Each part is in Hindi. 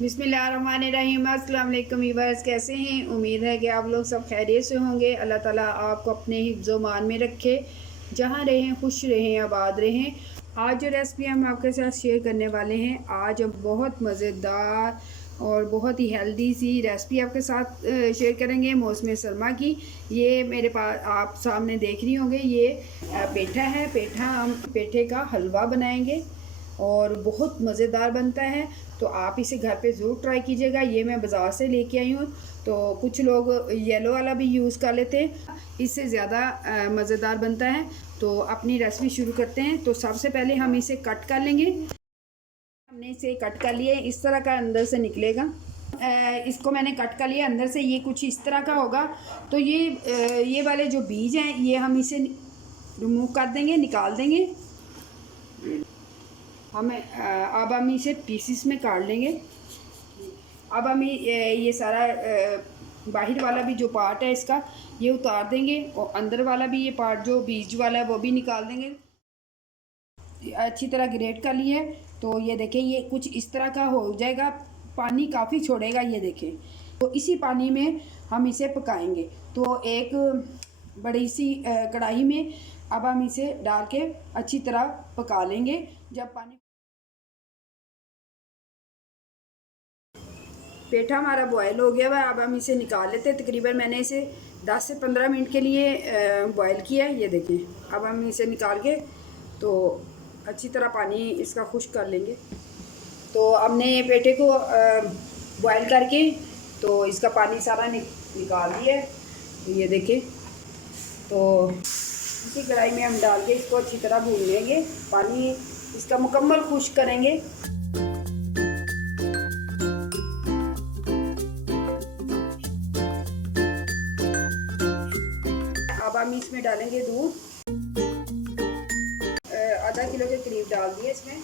बिस्मिल्लाहिर्रहमानिर्रहीम। अस्सलाम वालेकुम व्यूअर्स, कैसे हैं? उम्मीद है कि आप लोग सब खैरियत से होंगे। अल्लाह ताला आपको अपने हिफ्ज़ व मान में रखे, जहाँ रहें खुश रहें, आबाद रहें। आज जो रेसिपी हम आपके साथ शेयर करने वाले हैं, आज हम बहुत मज़ेदार और बहुत ही हेल्दी सी रेसिपी आपके साथ शेयर करेंगे मौसम सरमा की। ये मेरे पास आप सामने देख रही होंगे, ये पेठा है। हम पेठे का हलवा बनाएंगे और बहुत मज़ेदार बनता है, तो आप इसे घर पे ज़रूर ट्राई कीजिएगा। ये मैं बाज़ार से लेके आई हूँ, तो कुछ लोग येलो वाला भी यूज़ कर लेते हैं, इससे ज़्यादा मज़ेदार बनता है। तो अपनी रेसिपी शुरू करते हैं। तो सबसे पहले हम इसे कट कर लेंगे। हमने इसे कट कर लिए, इस तरह का अंदर से निकलेगा। इसको मैंने कट कर लिया, अंदर से ये कुछ इस तरह का होगा। तो ये वाले जो बीज हैं, ये हम इसे रिमूव कर देंगे, निकाल देंगे। अब हम इसे पीसीस में काट लेंगे। अब हम ये सारा बाहर वाला भी जो पार्ट है इसका, ये उतार देंगे, और अंदर वाला भी ये पार्ट जो बीज वाला है वो भी निकाल देंगे। अच्छी तरह ग्रेट कर लिए। तो ये देखें, ये कुछ इस तरह का हो जाएगा। पानी काफ़ी छोड़ेगा, ये देखें। तो इसी पानी में हम इसे पकाएंगे। तो एक बड़ी सी कढ़ाई में अब हम इसे डाल के अच्छी तरह पका लेंगे। जब पानी पेठा हमारा बॉयल हो गया हुआ है, अब हम इसे निकाल लेते हैं। तकरीबन मैंने इसे 10 से 15 मिनट के लिए बॉयल किया है, ये देखें। अब हम इसे निकाल के तो अच्छी तरह पानी इसका खुश्क कर लेंगे। तो हमने पेठे को बॉयल करके तो इसका पानी सारा निकाल दिया है, तो ये देखें। तो इसी कढ़ाई में हम डाल के इसको अच्छी तरह भून लेंगे, पानी इसका मुकम्मल खुश्क करेंगे। अब हम इसमें डालेंगे दूध, आधा किलो के करीब डाल दिए इसमें।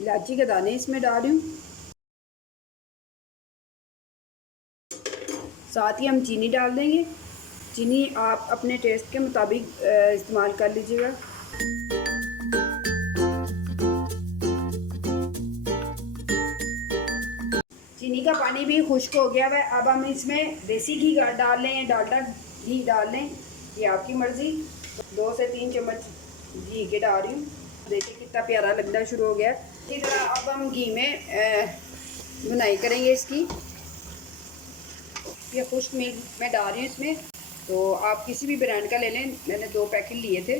इलायची के दाने इसमें डाल रही हूँ। साथ ही हम चीनी डाल देंगे। चीनी आप अपने टेस्ट के मुताबिक इस्तेमाल कर लीजिएगा। चीनी का पानी भी खुश्क हो गया है। अब हम इसमें देसी घी डाल लें, डालडा घी डाल लें, ये आपकी मर्ज़ी। 2 से 3 चम्मच घी के डाल रही हूँ। देखिए कितना प्यारा लगना शुरू हो गया। इसी तरह अब हम घी में बुनाई करेंगे इसकी। ये खुश्क मिल्क मैं डाल रही हूँ इसमें। तो आप किसी भी ब्रांड का ले लें, मैंने 2 पैकेट लिए थे।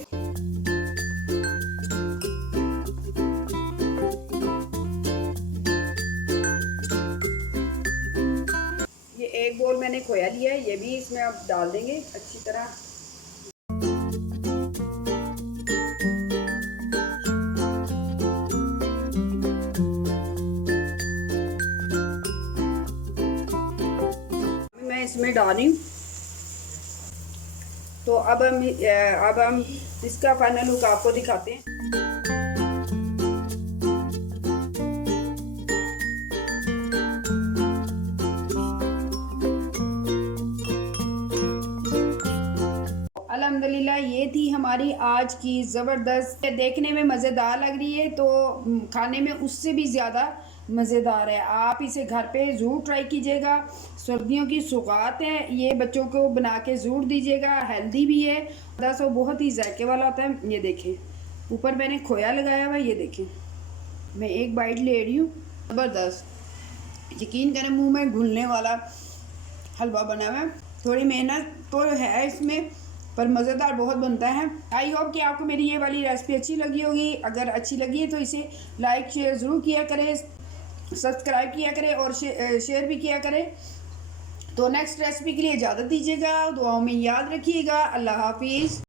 ये एक बोल मैंने खोया लिया है, ये भी इसमें आप डाल देंगे अच्छी तरह। मैं इसमें डाली। तो अब हम इसका फाइनल लुक आपको दिखाते हैं। अल्हम्दुलिल्लाह, ये थी हमारी आज की ज़बरदस्त। देखने में मज़ेदार लग रही है, तो खाने में उससे भी ज़्यादा मज़ेदार है। आप इसे घर पे ज़रूर ट्राई कीजिएगा। सर्दियों की सौगात है, ये बच्चों को बना के ज़रूर दीजिएगा। हेल्दी भी है, वो बहुत ही जायके वाला होता है। ये देखें, ऊपर मैंने खोया लगाया हुआ है, ये देखें। मैं एक बाइट ले रही हूँ। ज़बरदस्त, यकीन करें, मुँह में घुलने वाला हलवा बना हुआ है। थोड़ी मेहनत तो है इसमें, पर मज़ेदार बहुत बनता है। आई होप कि आपको मेरी ये वाली रेसिपी अच्छी लगी होगी। अगर अच्छी लगी है तो इसे लाइक शेयर ज़रूर किया करें, सब्सक्राइब किया करें और शेयर भी किया करें। तो नेक्स्ट रेसिपी के लिए इजाज़त दीजिएगा, दुआओं में याद रखिएगा। अल्लाह हाफिज़।